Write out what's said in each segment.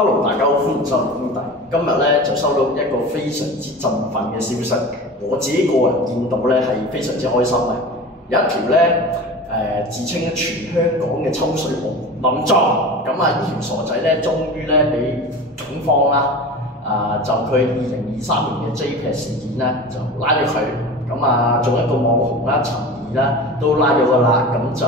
Hello， 大家好，歡迎收睇兄弟。今日咧就收到一個非常之振奮嘅消息，我自己個人見到咧係非常之開心嘅。有一條咧自稱全香港嘅抽水王林作，咁呢條傻仔咧終於咧俾警方啦就佢2023年嘅 JPEX 事件咧就拉咗佢，仲有一個網紅啦陳怡啦都拉咗㗎啦，咁就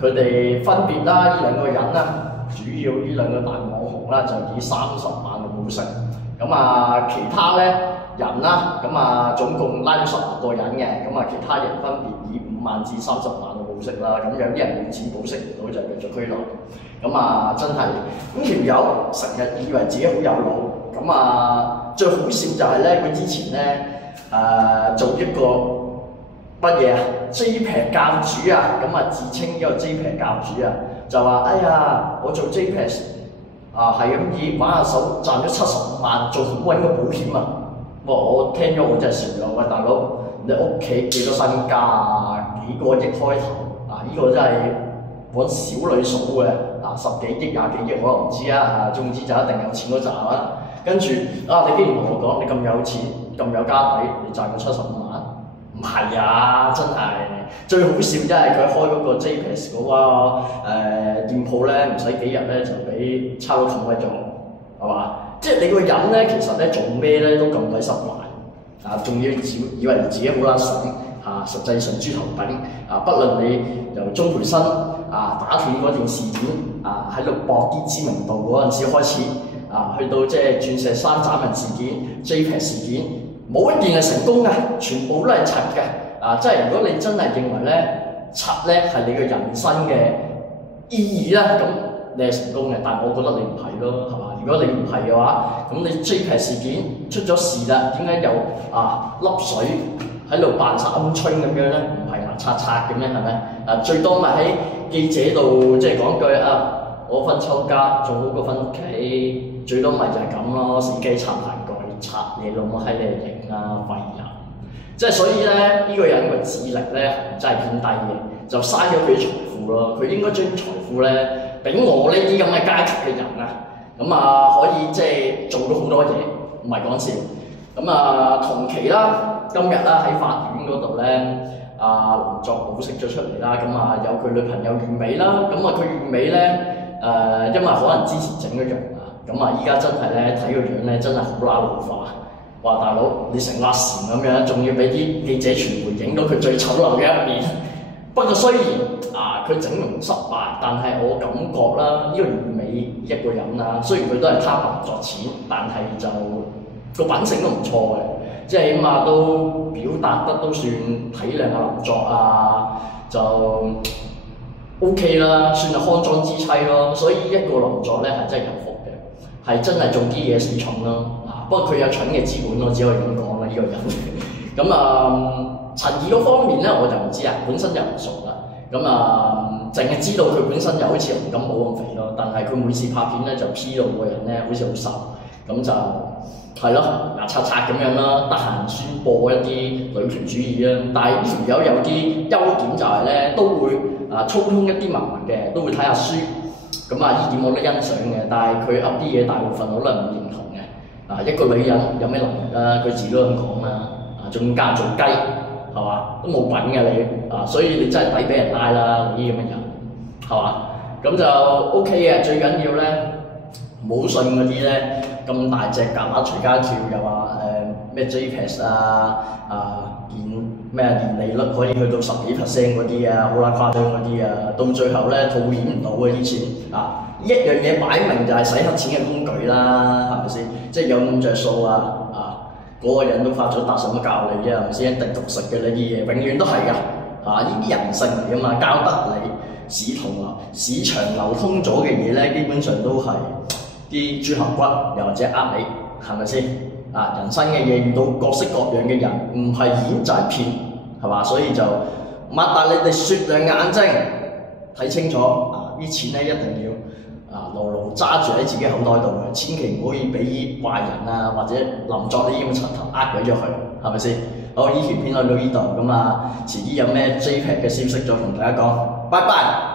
佢哋分別啦呢兩個人啦。主要呢兩個大網紅啦，就以30萬嘅保釋，其他咧人啦，總共拉咗16個人嘅，其他人分別以5萬至30萬嘅保釋啦，咁有啲人冇錢保釋唔到就繼續拘留，真係咁條友成日以為自己好有腦，最好笑就係咧佢之前咧做一個乜嘢JPEX 教主自稱呢個JPEX 教主就話：哎呀，我做 JPEX 係咁以玩下手賺咗75萬，做好揾個保險啊！我聽咗我真係笑咗，喂大佬，你屋企幾多身家啊？幾個億開頭呢個真係揾小女數嘅10幾億、20幾億我都唔知總之就一定有錢嗰扎啦。跟住你竟然同我講你咁有錢、咁有家底，你賺咗75萬？唔係真係。最好笑真係佢開嗰個 JPEX 嗰個店鋪咧，唔使幾日咧就俾差佬冚鬼咗，係嘛？即係你個人咧，其實咧做咩咧都咁鬼失敗仲要以為自己好撚筍實際上豬頭炳不論你由鍾培生打斷嗰段事件喺度搏啲知名度嗰陣時開始去到即係鑽石山斬人事件、JPEX 事件，冇一件係成功嘅，全部都係柒嘅。即係如果你真係認為咧柒咧係你嘅人生嘅意義啦，咁你係成功嘅。但係我覺得你唔係咯，係嘛？如果你唔係嘅話，咁你 JPEX 事件出咗事啦，點解又粒水喺度扮晒鵪鶉咁樣咧？唔係牙刷刷嘅咩？係咪？最多咪喺記者度即係講句我分抽家仲好過分屋企，最多咪就係咁咯，死雞擦爛蓋，擦你老母閪你型廢人。即係所以咧，呢個人個智力咧真係偏低嘅，就嘥咗佢啲財富咯。佢應該將財富咧俾我呢啲咁嘅階級嘅人可以即係做到好多嘢，唔係講笑。同期啦，今日啦喺法院嗰度咧，林作保釋咗出嚟啦，有佢女朋友月美啦，佢月美咧因為可能之前整咗容依家真係咧睇個樣咧真係好老化。話大佬，你成粒蟬咁樣，仲要俾啲記者傳媒影到佢最醜陋嘅一面。不過雖然佢整容失敗，但係我感覺啦，呢個月美一個人雖然佢都係貪林作錢，但係就個品性都唔錯嘅，即係起碼都表達得都算體諒林作就 OK 啦，算係康莊之妻咯。所以一個林作咧係真係有福嘅，係真係做啲嘢死蠢咯。不過佢有蠢嘅資本咯，只可以咁講啦，呢個人。陳怡嗰方面咧，我就唔知本身就唔熟啦。淨係知道佢本身又好似洪金寶咁肥咯，但係佢每次拍片咧就 P 到個人咧好似好瘦，咁就係咯牙刷刷咁樣啦。得閒宣播一啲女權主義啦，但係呢條友有啲優點就係咧都會操通一啲文物嘅，都會睇下書。呢點我都欣賞嘅，但係佢噏啲嘢大部分我都係唔認同。一個女人有咩能力佢自己都咁講啦，仲嫁做雞係嘛？都冇品嘅你所以你真係抵俾人拉啦！呢啲咁嘅人係嘛？咁就 OK 嘅，最緊要咧唔好信嗰啲咧咁大隻蛤乸隨街跳，又話咩 JPEX 年利率可以去到10幾% 嗰啲好撚誇張嗰啲到最後咧套現唔到嘅啲錢一樣嘢擺明就係洗黑錢嘅工具啦，係咪先？即係有咁着數嗰個人都發咗達，使乜教你啫？係咪先？一定獨食嘅呢啲嘢，永遠都係㗎呢啲人性嚟㗎嘛，交得你市場流通咗嘅嘢咧，基本上都係啲豬頭骨，又或者你，係咪先？人生嘅嘢遇到各式各樣嘅人，唔係演就係騙，係嘛？所以就擘大你哋雪亮眼睛，睇清楚啲錢咧一定要牢牢揸住喺自己口袋度嘅，千祈唔可以俾壞人或者林作呢啲咁嘅柒頭鬼咗佢，係咪先？好，呢條片去到呢度，遲啲有咩 JPEX 嘅消息再同大家講，拜拜。